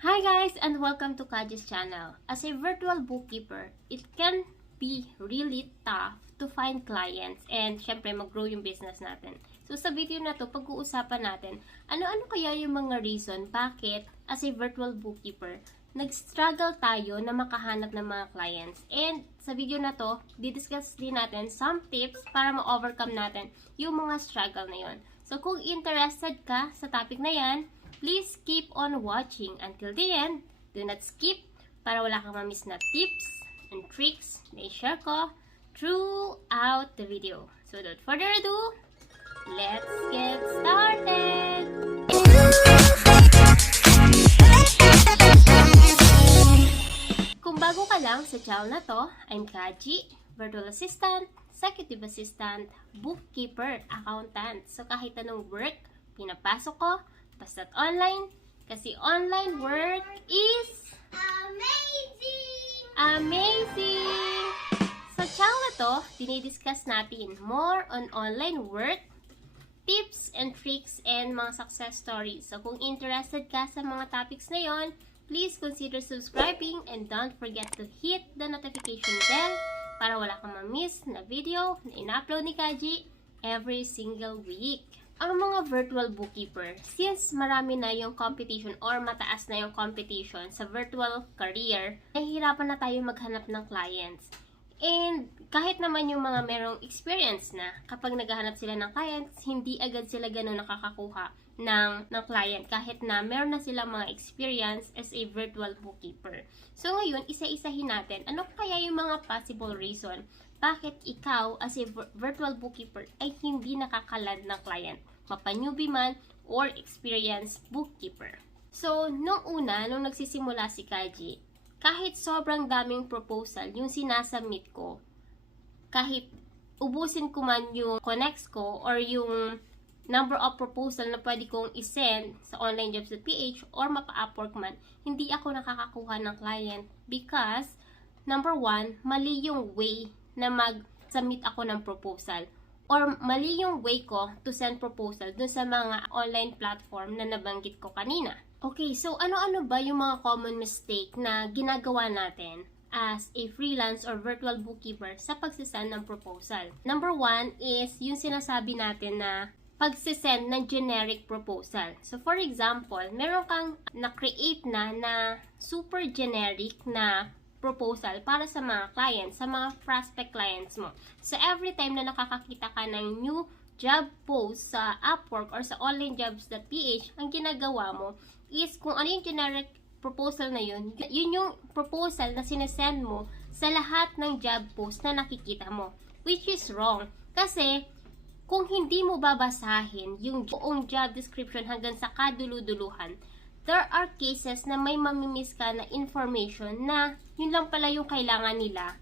Hi guys and welcome to Kajea's channel. As a virtual bookkeeper, it can be really tough to find clients and syempre mag-grow yung business natin. So sa video na to, pag-uusapan natin ano-ano kaya yung mga reason bakit as a virtual bookkeeper nag-struggle tayo na makahanap ng mga clients. And sa video na to, didiscuss din natin some tips para ma-overcome natin yung mga struggle na yon. So kung interested ka sa topic na yan, please keep on watching until the end. Do not skip para wala kang ma-miss na tips and tricks na i-share ko throughout the video. So without further ado, let's get started! Kung bago ka lang sa channel na to, I'm Kajea, virtual assistant, executive assistant, bookkeeper, accountant. So kahit anong work, pinapasok ko, basta't online, kasi online work is amazing! Amazing! Sa channel na to, dinidiscuss natin more on online work, tips and tricks, and mga success stories. So kung interested ka sa mga topics na yon, please consider subscribing and don't forget to hit the notification bell para wala kang ma-miss na video na in-upload ni Kajea every single week. Ang mga virtual bookkeeper, since marami na yung competition or mataas na yung competition sa virtual career, nahihirapan na tayo maghanap ng clients. And kahit naman yung mga merong experience na, kapag naghahanap sila ng clients, hindi agad sila ganun nakakakuha ng client kahit na meron na silang mga experience as a virtual bookkeeper. So ngayon, isa-isahin natin, ano kaya yung mga possible reason bakit ikaw as a virtual bookkeeper ay hindi nakakaland ng client, mapa-newbie man or experienced bookkeeper. So, nung nagsisimula si Kajea, kahit sobrang daming proposal yung sinasubmit ko, kahit ubusin ko man yung connects ko or yung number of proposal na pwede kong isend sa onlinejobs.ph or mapa-Upwork man, hindi ako nakakakuha ng client because, number one, mali yung way na mag-submit ako ng proposal or mali yung way ko to send proposal dun sa mga online platform na nabanggit ko kanina. Okay, so ano-ano ba yung mga common mistake na ginagawa natin as a freelance or virtual bookkeeper sa pagsisend ng proposal? Number one is yung sinasabi natin na pagsisend ng generic proposal. So for example, meron kang na-create na super generic na proposal para sa mga clients, sa mga prospect clients mo. So every time na nakakakita ka ng new job post sa Upwork or sa onlinejobs.ph, ang ginagawa mo is kung ano yung generic proposal na yun yung proposal na sinesend mo sa lahat ng job post na nakikita mo. Which is wrong. Kasi kung hindi mo babasahin yung buong job description hanggang sa kaduluduluhan, there are cases na may mamimiss ka na information na yun lang pala yung kailangan nila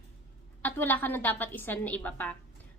at wala ka na dapat isend na iba pa.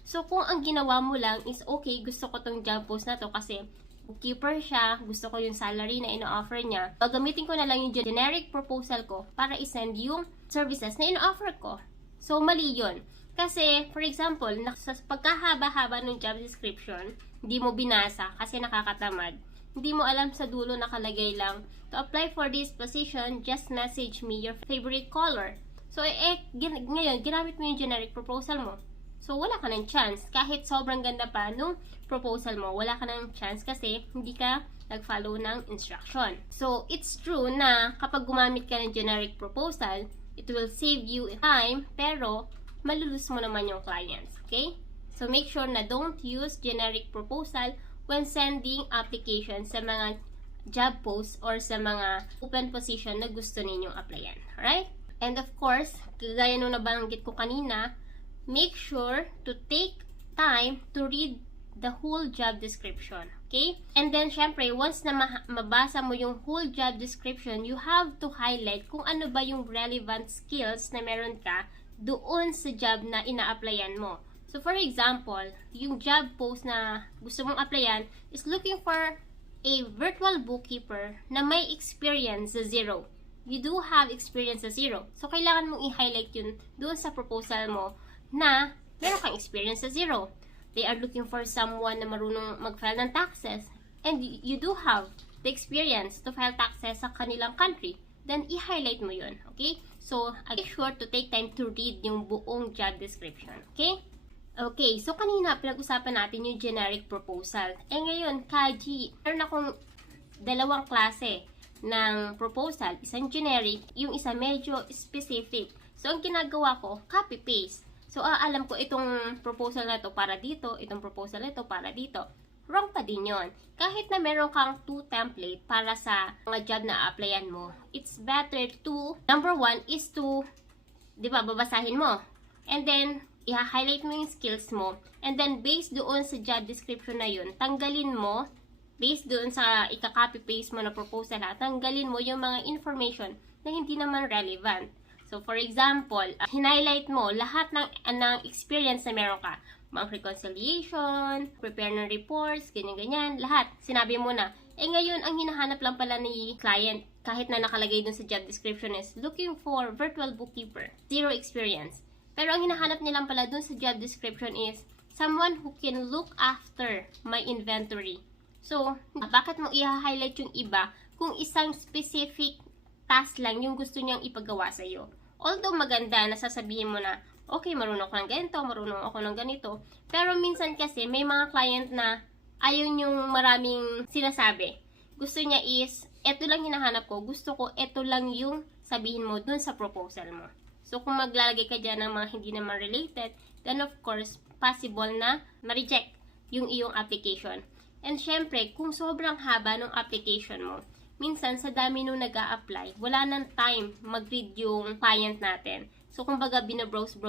So, kung ang ginawa mo lang is, okay, gusto ko tong job post na to kasi bookkeeper siya, gusto ko yung salary na ino-offer niya, gagamitin ko na lang yung generic proposal ko para isend yung services na ino-offer ko. So, mali yun. Kasi, for example, sa pagkahaba-haba ng job description, hindi mo binasa kasi nakakatamad. Hindi mo alam sa dulo nakalagay lang, to apply for this position, just message me your favorite color. So, ngayon, ginamit mo yung generic proposal mo. So, wala ka ng chance. Kahit sobrang ganda pa nung proposal mo, wala ka ng chance kasi hindi ka nag-follow ng instruction. So, it's true na kapag gumamit ka ng generic proposal, it will save you time, pero malulus mo naman yung clients. Okay? So, make sure na don't use generic proposal when sending applications sa mga job posts or sa mga open position na gusto ninyong applyan. Alright? And of course, kagaya nung nabanggit ko kanina, make sure to take time to read the whole job description. Okay? And then, syempre, once na mabasa mo yung whole job description, you have to highlight kung ano ba yung relevant skills na meron ka doon sa job na ina-applyan mo. So, for example, yung job post na gusto mong applyan is looking for a virtual bookkeeper na may experience sa zero. You do have experience sa zero. So, kailangan mong i-highlight yun doon sa proposal mo na meron kang experience sa zero. They are looking for someone na marunong mag-file ng taxes. And you do have the experience to file taxes sa kanilang country. then i-highlight mo yun. Okay? So, make sure to take time to read yung buong job description. Okay? Okay, so kanina pinag-usapan natin yung generic proposal. Ngayon, Kaji, meron akong dalawang klase ng proposal. Isang generic, yung isa medyo specific. So, ang ginagawa ko, copy-paste. So, alam ko itong proposal na to para dito, itong proposal na to para dito. Wrong pa din yun. Kahit na meron kang 2 template para sa mga job na applyan mo, it's better to, number 1 is to, di ba, babasahin mo. And then, i-highlight mo yung skills mo. And then, based doon sa job description na yun, tanggalin mo, based doon sa ika-copy-paste mo na proposal tanggalin mo yung mga information na hindi naman relevant. So, for example, highlight mo lahat ng experience na meron ka. Mga reconciliation, prepare ng reports, ganyan-ganyan, lahat. Sinabi mo na. Ngayon, ang hinahanap lang pala ni client, kahit na nakalagay dun sa job description is, looking for virtual bookkeeper, 0 experience. Pero ang hinahanap nilang pala dun sa job description is, someone who can look after my inventory. So, bakit mo i-highlight yung iba kung isang specific task lang yung gusto niyang ipagawa sa'yo? Although maganda, nasasabihin mo na, okay, marunong ako ng ganito, marunong ako ng ganito. Pero minsan kasi, may mga client na ayaw yung maraming sinasabi. Gusto niya is, eto lang hinahanap ko, gusto ko, eto lang yung sabihin mo dun sa proposal mo. So, kung maglalagay ka dyan ng mga hindi naman related, then of course, possible na ma-reject yung iyong application. And syempre, kung sobrang haba ng application mo, minsan sa dami nung nag-a-apply, wala nang time mag-read yung client natin. So, kumbaga, binabrowse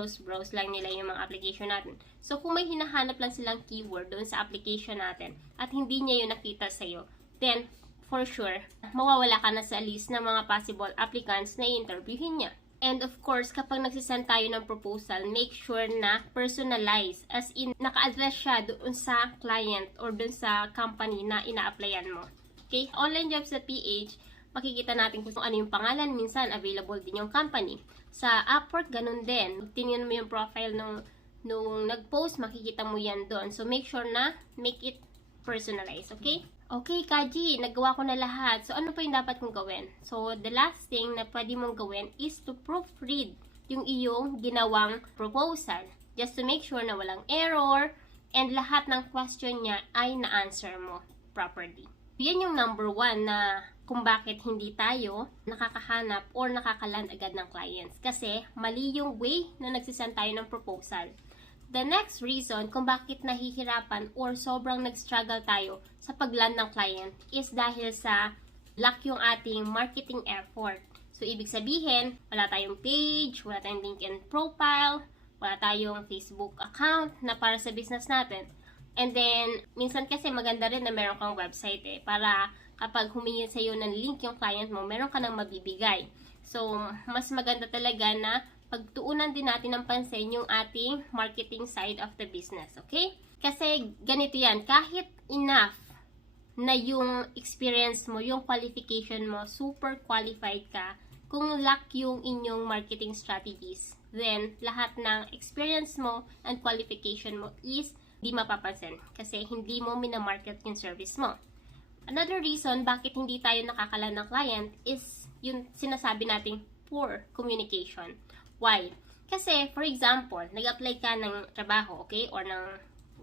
lang nila yung mga application natin. So, kung may hinahanap lang silang keyword doon sa application natin at hindi niya yung nakita sa'yo, then, for sure, mawawala ka na sa list ng mga possible applicants na i-interviewin niya. And of course, kapag nagsisend tayo ng proposal, make sure na personalized. As in, naka-address siya doon sa client or doon sa company na ina-applyan mo. Okay? Onlinejobs.ph, makikita natin kung ano yung pangalan. Minsan, available din yung company. Sa Upwork, ganun din. Tingnan mo yung profile nung nag-post, makikita mo yan doon. So, make sure na make it personalized. Okay? Okay, Kaji, nagawa ko na lahat. So, ano pa yung dapat kong gawin? So, the last thing na pwede mong gawin is to proofread yung iyong ginawang proposal. Just to make sure na walang error and lahat ng question niya ay na-answer mo properly. Yan yung number 1 na kung bakit hindi tayo nakakahanap or nakakaland agad ng clients. Kasi mali yung way na nagsisend tayo ng proposal. The next reason kung bakit nahihirapan or sobrang nag-struggle tayo sa pag-land ng client is dahil sa lack yung ating marketing effort. So, ibig sabihin, wala tayong page, wala tayong LinkedIn profile, wala tayong Facebook account na para sa business natin. And then, minsan kasi maganda rin na meron kang website para kapag humingi sa'yo ng link yung client mo, meron ka nang mabibigay. So, mas maganda talaga na pagtuunan din natin ng pansin yung ating marketing side of the business, okay? Kasi ganito yan, kahit enough na yung experience mo, yung qualification mo, super qualified ka, kung lack yung inyong marketing strategies, then lahat ng experience mo and qualification mo is di mapapansin kasi hindi mo minamarket yung service mo. Another reason bakit hindi tayo nakakalan ng client is yung sinasabi nating poor communication. Why? Kasi, for example, nag-apply ka ng trabaho, okay? Or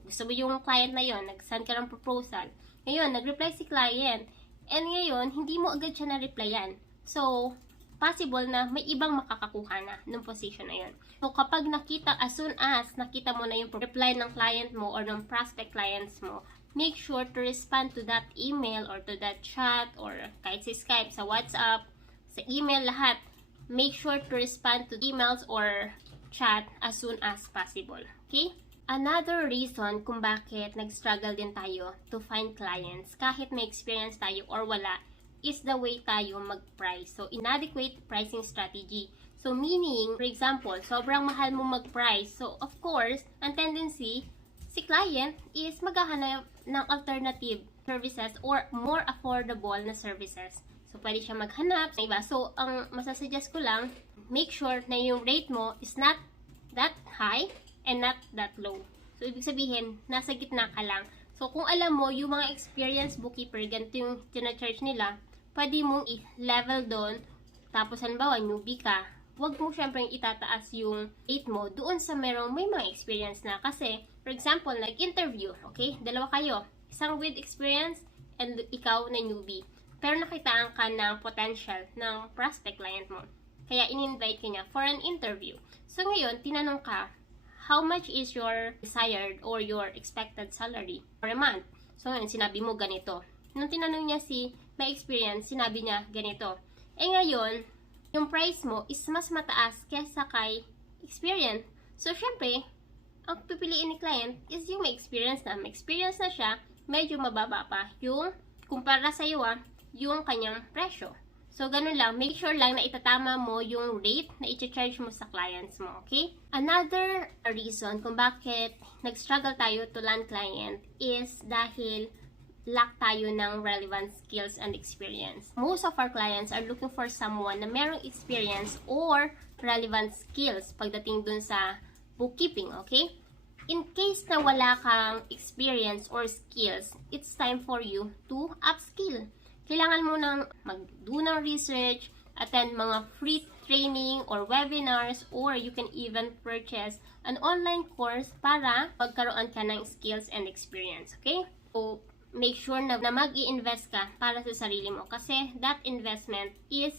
gusto mo yung client na yon, nag-send ka ng proposal. Ngayon, nag-reply si client. And ngayon, hindi mo agad siya na-replyan. So, possible na may ibang makakakuha na ng position na yon. So, kapag as soon as nakita mo na yung reply ng client mo or ng prospect clients mo, make sure to respond to that email or to that chat or kahit sa Skype, sa WhatsApp, sa email, lahat. Make sure to respond to emails or chat as soon as possible. Okay? Another reason kung bakit nag-struggle din tayo to find clients, kahit may experience tayo or wala, is the way tayo mag-price. So, inadequate pricing strategy. So, meaning, for example, sobrang mahal mo mag-price. So, of course, ang tendency, si client is maghahanap ng alternative services or more affordable na services. So, pwede siya maghanap ng iba. So, ang masasuggest ko lang, make sure na yung rate mo is not that high and not that low. So, ibig sabihin, nasa gitna ka lang. So, kung alam mo, yung mga experienced bookkeeper, ganito yung tina-charge nila, pwede mong i-level doon, Tapos, halimbawa, newbie ka, huwag mo syempre itataas yung rate mo doon sa merong may mga experience na. Kasi, for example, nag-interview, okay? Dalawa kayo. Isang with experience and ikaw na newbie. Pero nakitaan ka ng potential ng prospect client mo. Kaya in-invite ka niya for an interview. So ngayon, tinanong ka, how much is your desired or your expected salary for a month? So ngayon, sinabi mo ganito. Nung tinanong niya si may experience, sinabi niya ganito. Eh ngayon, yung price mo is mas mataas kesa kay experience. So syempre, ang pipiliin ni client is yung may experience na. May experience na siya, medyo mababa pa yung kumpara sa iyo yung kanyang presyo. So, ganun lang. Make sure lang na itatama mo yung rate na i-charge mo sa clients mo, okay? Another reason kung bakit nag-struggle tayo to land client is dahil lack tayo ng relevant skills and experience. Most of our clients are looking for someone na merong experience or relevant skills pagdating dun sa bookkeeping, okay? In case na wala kang experience or skills, it's time for you to upskill. Kailangan mo nang mag-do ng research, attend mga free training or webinars, or you can even purchase an online course para magkaroon ka ng skills and experience, okay? So, make sure na mag-i-invest ka para sa sarili mo kasi that investment is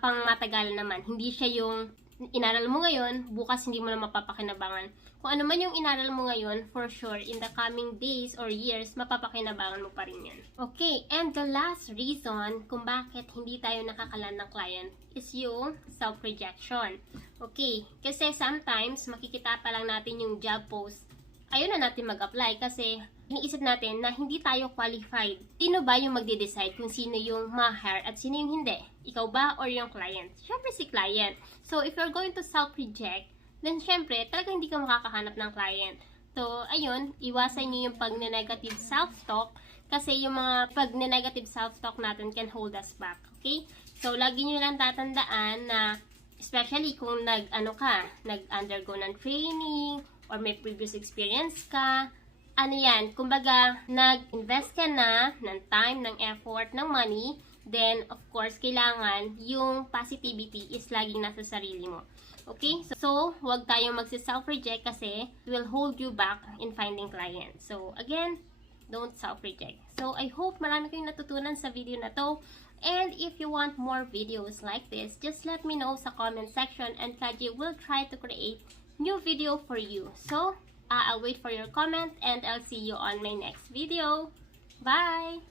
pang matagal naman. Hindi siya yung inaral mo ngayon, bukas hindi mo na mapapakinabangan. Kung ano man yung inaral mo ngayon, for sure, in the coming days or years, mapapakinabangan mo pa rin yan. Okay, and the last reason kung bakit hindi tayo nakakalan ng client is yung self-rejection. Okay, kasi sometimes makikita pa lang natin yung job post, ayaw na natin mag-apply kasi iniisip natin na hindi tayo qualified. Sino ba yung magde-decide kung sino yung ma-hire at sino yung hindi? Ikaw ba or yung client? Syempre si client. So, if you're going to self-reject, then syempre, talaga hindi ka makakahanap ng client. So, ayun, iwasan nyo yung pag-negative self-talk kasi yung mga pag-negative self-talk natin can hold us back. Okay? So, lagi nyo lang tatandaan na especially kung nag-undergo ng training or may previous experience ka, ano yan, kumbaga, nag-invest ka na ng time, ng effort, ng money, then, of course, kailangan yung positivity is laging nasa sarili mo. Okay? So, huwag tayong magsi-self-reject kasi it will hold you back in finding clients. So, again, don't self-reject. So, I hope marami kayong natutunan sa video na to. And if you want more videos like this, just let me know sa comment section and Kajea will try to create new video for you. So, I'll wait for your comment and I'll see you on my next video. Bye!